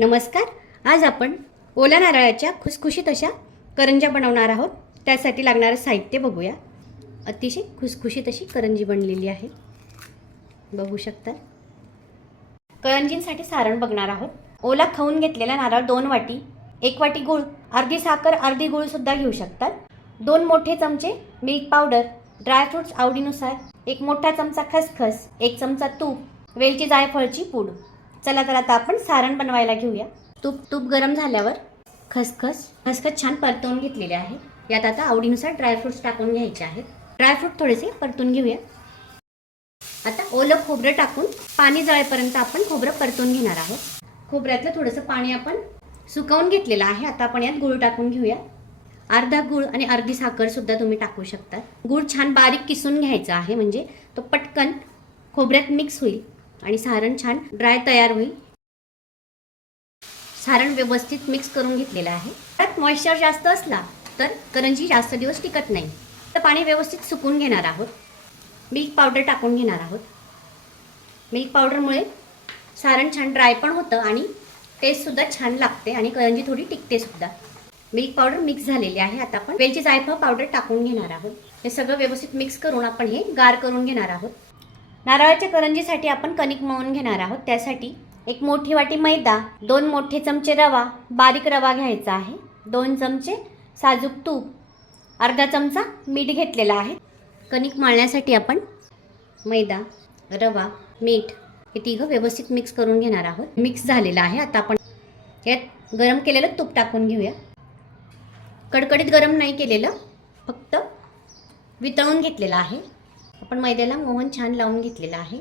नमस्कार. आज आपण ओल्या नारळाच्या खुसखुशीत अशा करंज्या बनवणार आहोत. त्यासाठी लागणारं साहित्य बघूया. अतिशय खुसखुशीत अशी करंजी बनलेली आहे. बघू शकता. करंजींसाठी सारण बघणार आहोत. ओला खाऊन घेतलेला नारळ दोन वाटी एक वाटी गूळ अर्धी साखर अर्धी गूळसुद्धा घेऊ शकतात. दोन मोठे चमचे मिल्क पावडर ड्रायफ्रुट्स आवडीनुसार एक मोठा चमचा खसखस एक चमचा तूप वेलची जायफळची पूड. चला तर आता आपण सारण बनवायला घेऊया. तूप तूप गरम झाल्यावर खसखस खसखस छान परतवून घेतलेले आहे. यात आता आवडीनुसार ड्रायफ्रुट्स टाकून घ्यायचे आहेत. ड्रायफ्रूट थोडेसे परतून घेऊया. आता ओलं खोबरं टाकून पाणी जळेपर्यंत आपण खोबरं परतून घेणार आहोत. खोबऱ्यातलं थोडंसं पाणी आपण सुकवून घेतलेलं आहे. आता आपण यात गूळ टाकून घेऊया. अर्धा गूळ आणि अर्धी साखरसुद्धा तुम्ही टाकू शकता. गूळ छान बारीक किसून घ्यायचा आहे. म्हणजे तो पटकन खोबऱ्यात मिक्स होईल. आणि सारण छान ड्राय तयार होईल. सारण व्यवस्थित मिक्स करून घेतलेलं आहे. त्यात मॉइश्चर जास्त असला तर करंजी जास्त दिवस टिकत नाही. तर पाणी व्यवस्थित सुकून घेणार आहोत. मिल्क पावडर टाकून घेणार आहोत. मिल्क पावडरमुळे सारण छान ड्राय पण होतं आणि टेस्टसुद्धा छान लागते आणि करंजी थोडी टिकते सुद्धा. मिल्क पावडर मिक्स झालेली आहे. आता आपण वेलची जायफळ पावडर टाकून घेणार आहोत. हे सगळं व्यवस्थित मिक्स करून आपण हे गार करून घेणार आहोत. नारळाच्या करंजीसाठी आपण कणिक मळून घेणार आहोत. त्यासाठी एक मोठी वाटी मैदा दोन मोठे चमचे रवा बारीक रवा घ्यायचा आहे. दोन चमचे साजूक तूप अर्धा चमचा मीठ घेतलेला आहे. कणिक मळण्यासाठी आपण मैदा रवा मीठ हे तिघं व्यवस्थित मिक्स करून घेणार आहोत. मिक्स झालेलं आहे. आता आपण यात गरम केलेलं तूप टाकून घेऊया. कडकडीत गरम नाही केलेलं फक्त वितळून घेतलेलं आहे. आपण मैद्याला मोहन छान लावून घेतलेला आहे.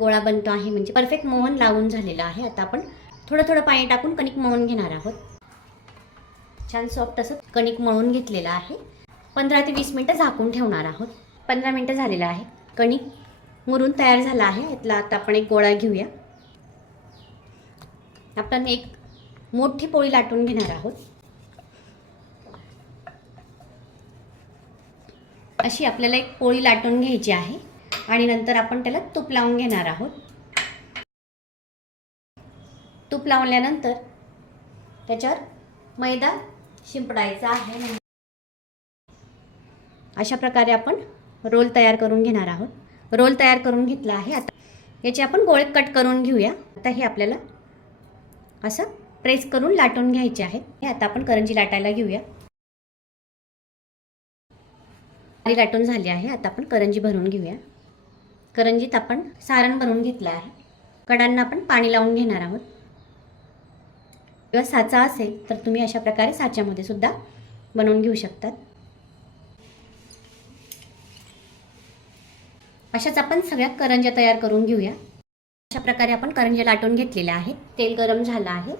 गोळा बनतो आहे म्हणजे परफेक्ट मोहन लावून झालेलं आहे. आता आपण थोडं थोडं पाणी टाकून कणिक मळून घेणार आहोत. छान सॉफ्ट असं कणिक मळून घेतलेलं आहे. पंधरा ते वीस मिनटं झाकून ठेवणार आहोत. पंधरा मिनटं झालेलं आहे. कणिक मुरून तयार झाला आहे. यातला आता आपण एक गोळा घेऊया. आपण एक मोठी पोळी लाटून घेणार आहोत. अशी आपल्याला एक पोळी लाटून घ्यायची आहे. आणि नंतर आपण त्याला तूप लावून घेणार आहोत. तूप लावल्यानंतर त्याच्यावर मैदा शिंपडायचा आहे. अशा प्रकारे आपण रोल तयार करून घेणार आहोत. रोल तयार करून घेतला आहे. आता याचे आपण गोळे कट करून घेऊया. आता हे आपल्याला असं प्रेस करून लाटून घ्यायचे आहेत. हे आता आपण करंजी लाटायला घेऊया. करंजी लाटून झाली आहे. आता आपण करंजी भरून घेऊया. करंजीत आपण सारण बनवून घेतलं आहे. कडांना आपण पाणी लावून घेणार आहोत. किंवा साचा असेल तर तुम्ही अशा प्रकारे साच्यामध्ये सुद्धा बनवून घेऊ शकतात. अशाच आपण सगळ्या करंज्या तयार करून घेऊया. अशा प्रकारे आपण करंज्या लाटून घेतलेल्या आहेत. तेल गरम झालं आहे.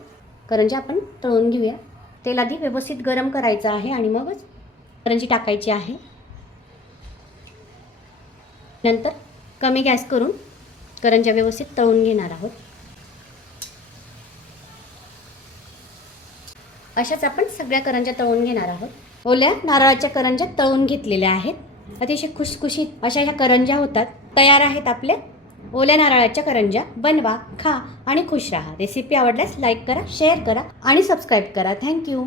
करंज्या आपण तळून घेऊया. तेल आधी व्यवस्थित गरम करायचं आहे आणि मगच करंजी टाकायची आहे. नंतर कमी गॅस करून करंज्या व्यवस्थित तळून घेणार आहोत. अशाच आपण सगळ्या करंज्या तळून घेणार आहोत. ओल्या नारळाच्या करंज्या तळून घेतलेल्या आहेत. अतिशय खुशखुशीत अशा ह्या करंज्या होतात. तयार आहेत आपल्या. ओल्या नारळाच्या करंज्या बनवा खा आणि खुश राहा. रेसिपी आवडल्यास लाईक करा शेअर करा आणि सबस्क्राईब करा. थँक्यू